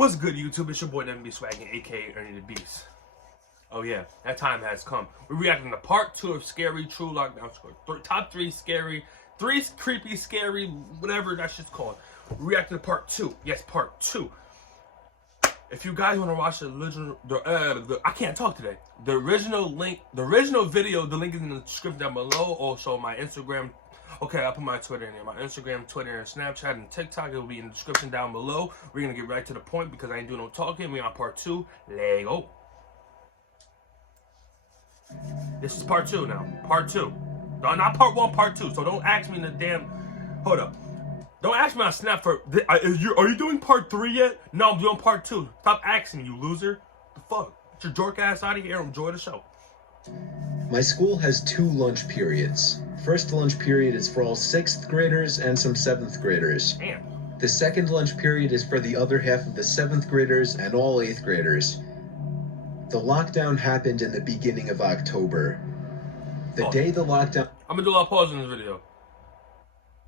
What's good, YouTube? It's your boy MB Swaggin, aka Ernie the Beast. Oh yeah, that time has come. We're reacting to part 2 of Scary True Lockdown Score. Top 3 scary, 3 creepy, scary, whatever that shit's called. We're reacting to part 2. Yes, part 2. If you guys want to watch the original, I can't talk today. The original video, the link is in the description down below. Also, my Instagram. Okay, I'll put my Twitter in there. My Instagram, Twitter, and Snapchat, and TikTok. It will be in the description down below. We're going to get right to the point because I ain't doing no talking. We're on part 2. Let's go. This is part 2 now. Part 2. No, not part 1, part 2. So don't ask me in the damn... Hold up. Don't ask me on Snap for... Are you doing part 3 yet? No, I'm doing part 2. Stop asking me, you loser. The fuck? Get your dork ass out of here and enjoy the show. My school has 2 lunch periods. First lunch period is for all 6th graders and some 7th graders. Damn. The second lunch period is for the other half of the 7th graders and all 8th graders. The lockdown happened in the beginning of October. The day the lockdown... I'm gonna do a lot of pause in this video.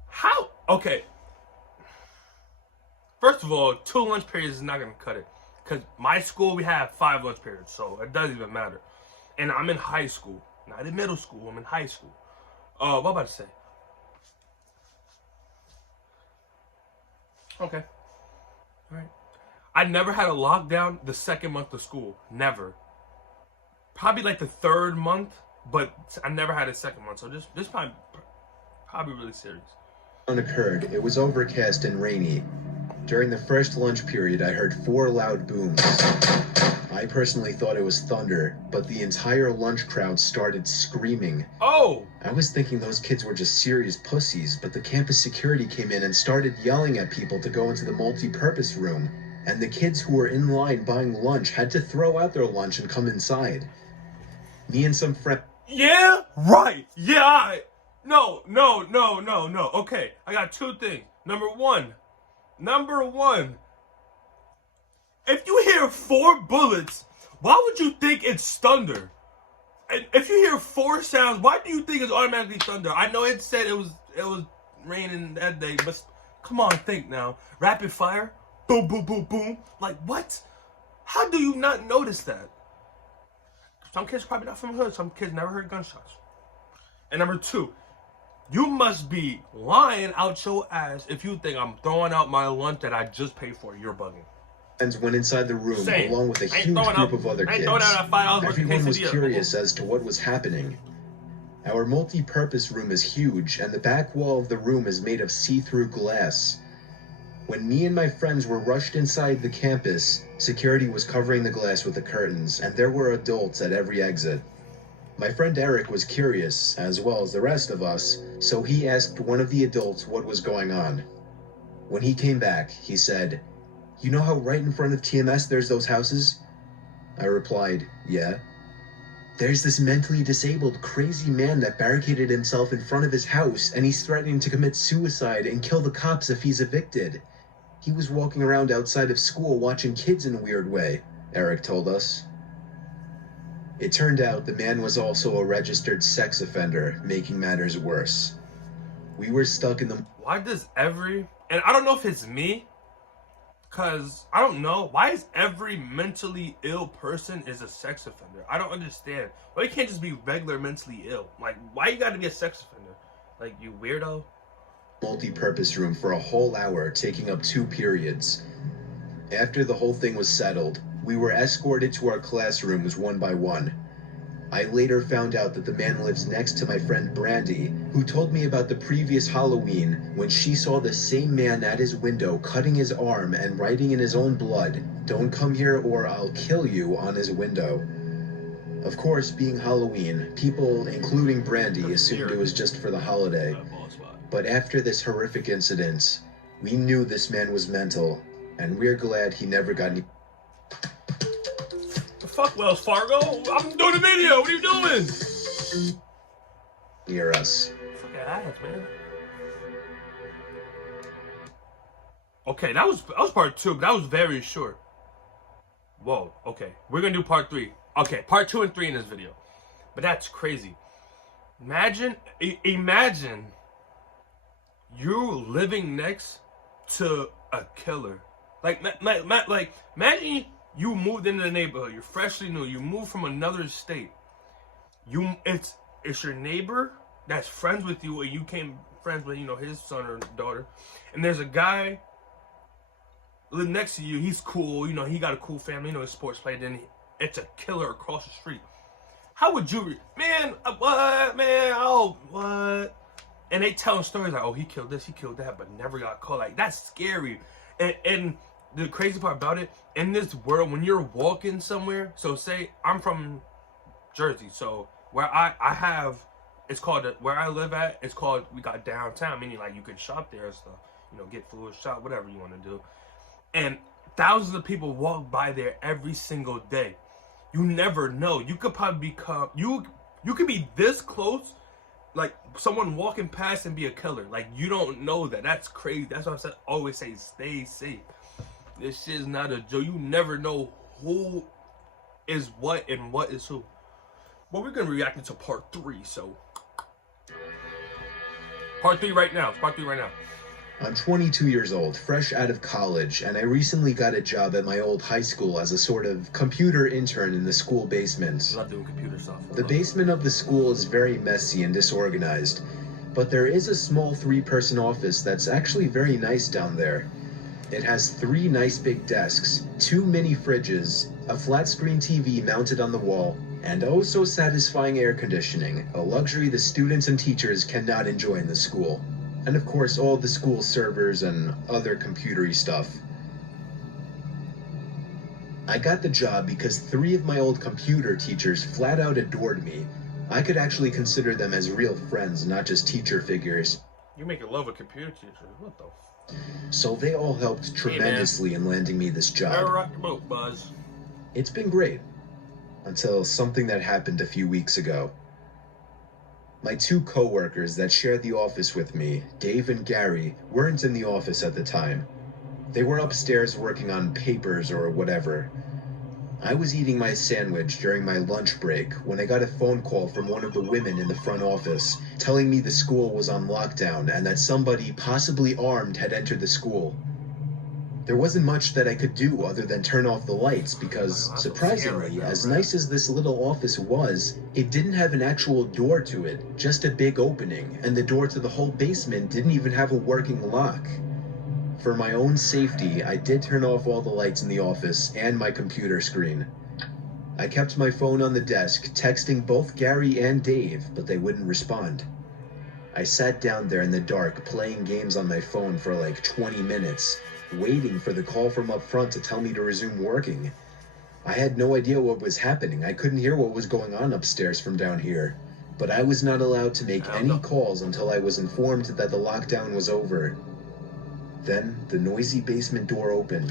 How? Okay. First of all, 2 lunch periods is not gonna cut it. Because my school, we have 5 lunch periods, so it doesn't even matter. And I'm in high school. Not in middle school, I'm in high school. What am I about to say? Okay. Alright. I never had a lockdown the 2nd month of school. Never. Probably like the 3rd month, but I never had a 2nd month. So this probably really serious. Occurred. It was overcast and rainy. During the first lunch period, I heard 4 loud booms. I personally thought it was thunder, but the entire lunch crowd started screaming. Oh! I was thinking those kids were just serious pussies, but the campus security came in and started yelling at people to go into the multi-purpose room. And the kids who were in line buying lunch had to throw out their lunch and come inside. Me and some friends... Yeah, right. Yeah, No. Okay, I got 2 things. Number one. If you hear 4 bullets, why would you think it's thunder? And if you hear 4 sounds, why do you think it's automatically thunder? I know it said it was raining that day, but come on, think now. Rapid fire, boom, boom, boom, boom. Like what? How do you not notice that? Some kids probably not from the hood. Some kids never heard gunshots. And number 2. You must be lying out your ass if you think I'm throwing out my lunch that I just paid for. You're bugging. Friends went inside the room along with a huge group of other kids. Everyone was curious as to what was happening. Our multi-purpose room is huge, and the back wall of the room is made of see-through glass. When me and my friends were rushed inside the campus, security was covering the glass with the curtains, and there were adults at every exit. My friend Eric was curious, as well as the rest of us, so he asked one of the adults what was going on. When he came back, he said, "You know how right in front of TMS there's those houses?" I replied, "Yeah." "There's this mentally disabled, crazy man that barricaded himself in front of his house, and he's threatening to commit suicide and kill the cops if he's evicted. He was walking around outside of school watching kids in a weird way," Eric told us. It turned out the man was also a registered sex offender, making matters worse. We were stuck in the... Why does every... And I don't know if it's me, because I don't know. Why is every mentally ill person is a sex offender? I don't understand. Why you can't just be regular mentally ill? Like, why you gotta be a sex offender? Like, you weirdo? Multi-purpose room for a whole hour, taking up 2 periods. After the whole thing was settled, we were escorted to our classrooms one by one. I later found out that the man lives next to my friend Brandy, who told me about the previous Halloween when she saw the same man at his window cutting his arm and writing in his own blood, "Don't come here or I'll kill you," on his window. Of course, being Halloween, people, including Brandy, assumed it was just for the holiday. But after this horrific incident, we knew this man was mental, and we're glad he never got any... The fuck, Wells Fargo? I'm doing a video. What are you doing? Near us. Fuck ass, man. Okay, that was part 2, but that was very short. Whoa. Okay, we're gonna do part 3. Okay, part 2 and 3 in this video. But that's crazy. Imagine you living next to a killer. Like, imagine you moved into the neighborhood. You're freshly new. You moved from another state. It's your neighbor that's friends with you, and you came friends with, you know, his son or daughter. And there's a guy live next to you. He's cool. You know, he got a cool family. You know, his sports player. Then it's a killer across the street. How would you, man? What, man? Oh, what? And they telling stories like, oh, he killed this, he killed that, but never got caught. Like, that's scary. And the crazy part about it, in this world, when you're walking somewhere, so say I'm from Jersey, so where I have, it's called, where I live at, it's called, we got downtown, meaning like you can shop there and stuff, you know, get food, shop, whatever you want to do. And thousands of people walk by there every single day. You never know. You could probably become, you could be this close, like someone walking past and be a killer. Like, you don't know that. That's crazy. That's why I always say stay safe. This shit is not a joke. You never know who is what and what is who. Well, we're gonna react to part 3, so part 3 right now. Part 3 right now. I'm 22 years old, fresh out of college, and I recently got a job at my old high school as a sort of computer intern in the school basement. Love doing computer stuff. The basement of the school is very messy and disorganized, but there is a small 3-person office that's actually very nice down there. It has 3 nice big desks, 2 mini fridges, a flat screen TV mounted on the wall, and oh so satisfying air conditioning, a luxury the students and teachers cannot enjoy in the school. And of course, all the school servers and other computery stuff. I got the job because 3 of my old computer teachers flat out adored me. I could actually consider them as real friends, not just teacher figures. You make a love a computer teacher. What the? So they all helped tremendously in landing me this job. Rock your boat, Buzz. It's been great. Until something that happened a few weeks ago. My 2 co-workers that shared the office with me, Dave and Gary, weren't in the office at the time. They were upstairs working on papers or whatever. I was eating my sandwich during my lunch break when I got a phone call from one of the women in the front office telling me the school was on lockdown and that somebody, possibly armed, had entered the school. There wasn't much that I could do other than turn off the lights because, surprisingly, as nice as this little office was, it didn't have an actual door to it, just a big opening, and the door to the whole basement didn't even have a working lock. For my own safety, I did turn off all the lights in the office and my computer screen. I kept my phone on the desk, texting both Gary and Dave, but they wouldn't respond. I sat down there in the dark, playing games on my phone for like 20 minutes, waiting for the call from up front to tell me to resume working. I had no idea what was happening. I couldn't hear what was going on upstairs from down here. But I was not allowed to make any calls until I was informed that the lockdown was over. Then the noisy basement door opened.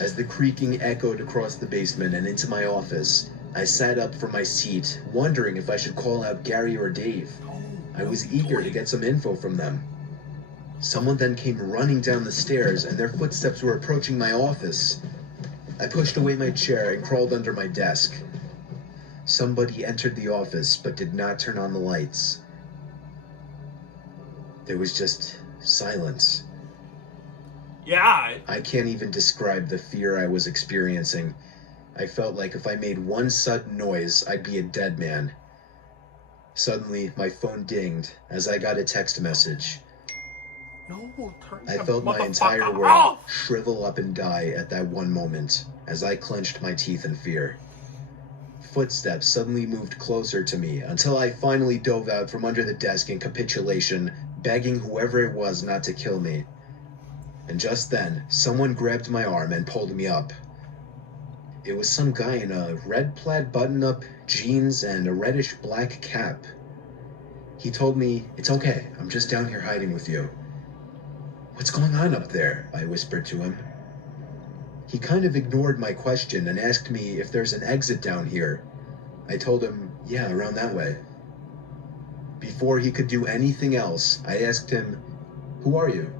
As the creaking echoed across the basement and into my office, I sat up from my seat, wondering if I should call out Gary or Dave. I was eager to get some info from them. Someone then came running down the stairs, and their footsteps were approaching my office. I pushed away my chair and crawled under my desk. Somebody entered the office, but did not turn on the lights. There was just silence. Yeah. I can't even describe the fear I was experiencing. I felt like if I made one sudden noise, I'd be a dead man. Suddenly, my phone dinged as I got a text message. I felt my entire world shrivel up and die at that one moment as I clenched my teeth in fear. Footsteps suddenly moved closer to me until I finally dove out from under the desk in capitulation, begging whoever it was not to kill me. And just then, someone grabbed my arm and pulled me up. It was some guy in a red plaid button-up, jeans, and a reddish-black cap. He told me, "It's okay, I'm just down here hiding with you." "What's going on up there?" I whispered to him. He kind of ignored my question and asked me if there's an exit down here. I told him, yeah, around that way. Before he could do anything else, I asked him, "Who are you?"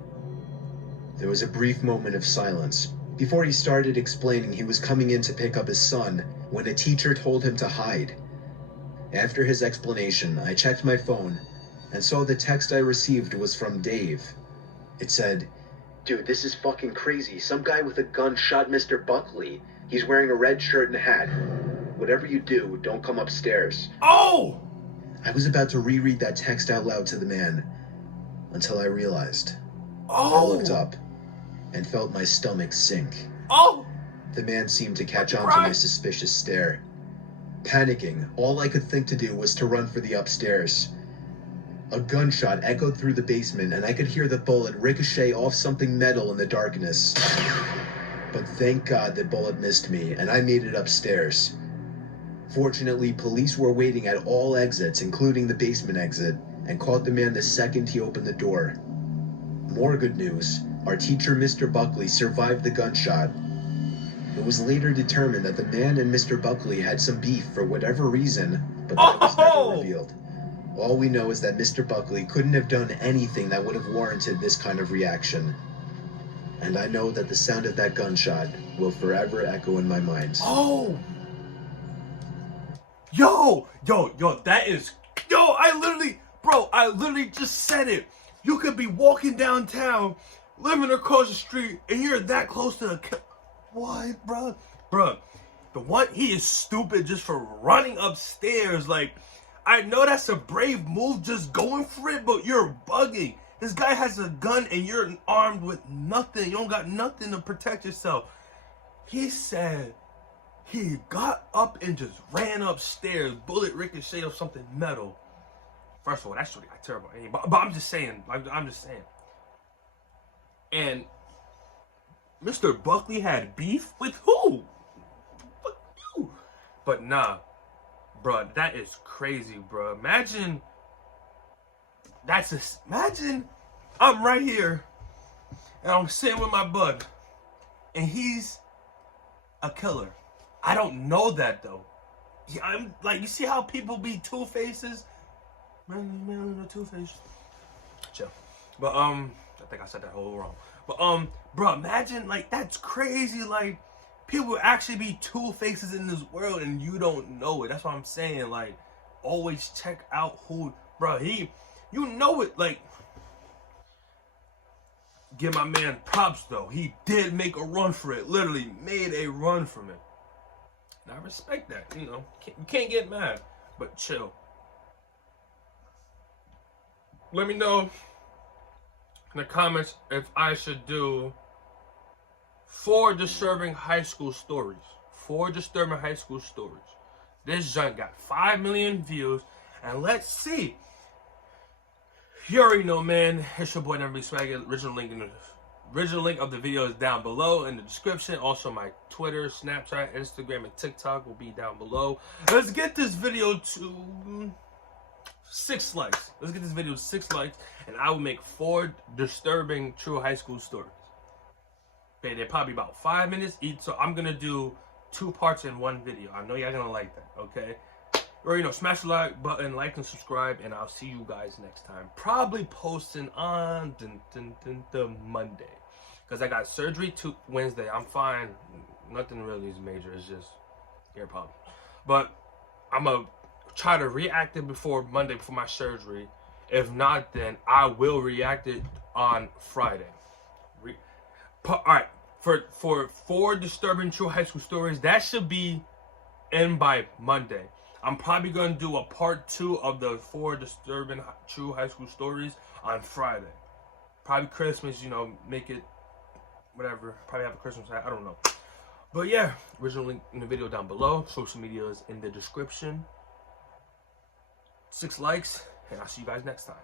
There was a brief moment of silence. Before he started explaining he was coming in to pick up his son, when a teacher told him to hide. After his explanation, I checked my phone and saw the text I received was from Dave. It said, Dude, this is fucking crazy. Some guy with a gun shot Mr. Buckley. He's wearing a red shirt and a hat. Whatever you do, don't come upstairs. Oh! I was about to reread that text out loud to the man until I realized. I looked up and felt my stomach sink. Oh! The man seemed to catch on to my suspicious stare. Panicking, all I could think to do was to run for the upstairs. A gunshot echoed through the basement, and I could hear the bullet ricochet off something metal in the darkness. But thank God the bullet missed me, and I made it upstairs. Fortunately, police were waiting at all exits, including the basement exit, and caught the man the second he opened the door. More good news, our teacher, Mr. Buckley, survived the gunshot. It was later determined that the man and Mr. Buckley had some beef for whatever reason, but that was never revealed. All we know is that Mr. Buckley couldn't have done anything that would have warranted this kind of reaction. And I know that the sound of that gunshot will forever echo in my mind. Oh! Yo, that is... I literally just said it. You could be walking downtown, living across the street, and you're that close to the... What, bro? Bro, he is stupid just for running upstairs. Like, I know that's a brave move, just going for it, but you're bugging. This guy has a gun and you're armed with nothing. You don't got nothing to protect yourself. He said he got up and just ran upstairs, bullet ricochet of something metal. First of all, that's really terrible. But I'm just saying. I'm just saying. And Mr. Buckley had beef with who? Fuck you. But nah, bruh, that is crazy, bruh. Imagine I'm right here and I'm sitting with my bud and he's a killer. I don't know that though. I'm like, you see how people be two-faces? Man, two-faced. Chill. But I think I said that whole wrong. But bro, imagine, like, that's crazy. Like, people actually be two faces in this world and you don't know it. That's what I'm saying. Like, always check out who, bro. You know it. Like, give my man props though. He did make a run for it. Literally made a run from it. And I respect that. You know, you can't get mad, but chill. Let me know in the comments if I should do 4 disturbing high school stories. 4 disturbing high school stories. This junk got 5 million views, and let's see. You already know, man. It's your boy Never Be Swaggin'. Original link of the video is down below in the description. Also, my Twitter, Snapchat, Instagram, and TikTok will be down below. Let's get this video to 6 likes. Let's get this video to 6 likes, and I will make 4 disturbing true high school stories. Okay, they're probably about 5 minutes each, so I'm gonna do 2 parts in one video. I know y'all gonna like that, okay? Or, you know, smash the like button, like and subscribe, and I'll see you guys next time. Probably posting on the Monday, because I got surgery Wednesday. I'm fine. Nothing really is major. It's just ear problem. But I'm gonna try to react it before Monday, before my surgery. If not, then I will react it on Friday. All right, for 4 disturbing true high school stories, that should be in by Monday. I'm probably gonna do a part 2 of the 4 disturbing true high school stories on Friday. Probably Christmas, you know, make it whatever. Probably have a Christmas hat. I don't know. But yeah, original link in the video down below. Social media is in the description. 6 likes, and I'll see you guys next time.